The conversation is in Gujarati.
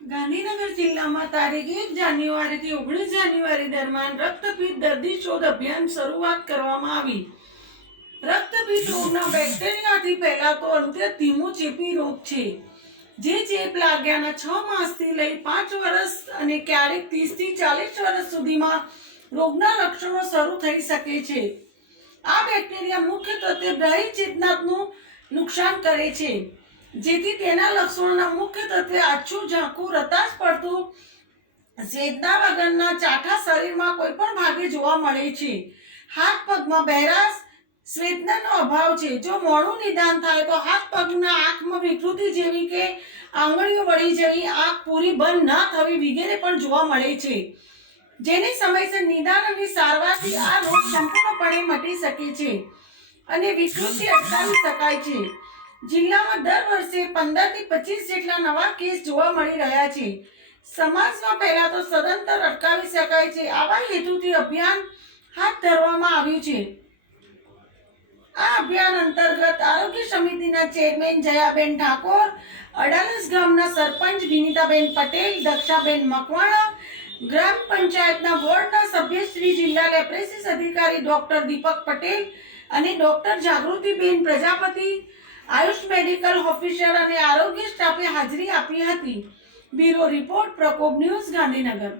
ગાંધીનગર જિલ્લામાં તારીખ 1 જાન્યુઆરીથી 19 જાન્યુઆરી દરમિયાન રક્તપિત્ત દર્દી શોધ અભિયાન શરૂઆત કરવામાં આવી। રક્તપિત્ત રોગના બેક્ટેરિયાથી ફેલાતો અત્યંત ધીમો ચેપી રોગ છે, જે ચેપ લાગ્યાના 6 માસથી લઈ 5 વર્ષ અને ક્યારેક 30 થી 40 વર્ષ સુધીમાં રોગના લક્ષણો શરૂ થઈ શકે છે। આ બેક્ટેરિયા મુખ્યત્વે બ્રાહ્ય ચેતનાનું નુકસાન કરે છે, જેથી તેના લક્ષણોના મુખ્યત્વે આછું ઝાંખું રતાશ પડતું ચેતના વગરના ચાઠા શરીરમાં કોઈ પણ ભાગે જોવા મળે છે। હાથ પગમાં બહેરાશ, શ્વેતનાનો અભાવ છે। જો મોડું નિદાન થાય તો હાથ પગના આંખમાં વિકૃતિ જેવી કે આંગળીઓ વળી જવી, આંખ પૂરી બંધ ના થવી વગેરે પણ જોવા મળે છે, જેની સમયસર નિદાન અને સારવારથી આ રોગ સંપૂર્ણપણે મટી શકે છે અને વિકૃતિ અટકાવી શકાય છે। જિલ્લામાં દર વર્ષે 15 થી 25 જેટલા નવા કેસ જોવા મળી રહ્યા છે। સમાજમાં ફેલાતો સદંતર અટકાવી શકાય છે। આવા હેતુથી અભિયાન હાથ ધરવામાં આવ્યું છે। આ અભિયાન અંતર્ગત આરોગ્ય સમિતિના ચેરમેન જયાબેન ઠાકોર, અડાલજ ગામના સરપંચ વિનીતાબેન પટેલ, દક્ષાબેન મકવાણા, ગ્રામ પંચાયતના વોર્ડના સભ્ય શ્રી જિલ્લા લેપ્રેસિસ અધિકારી ડોક્ટર દીપક પટેલ અને ડોક્ટર જાગૃતિબેન પ્રજાપતિ, આયુષ મેડિકલ ઓફિસર અને આરોગ્ય સ્ટાફે હાજરી આપી હતી। બ્યુરો રિપોર્ટ, પ્રકોપ ન્યૂઝ, ગાંધીનગર।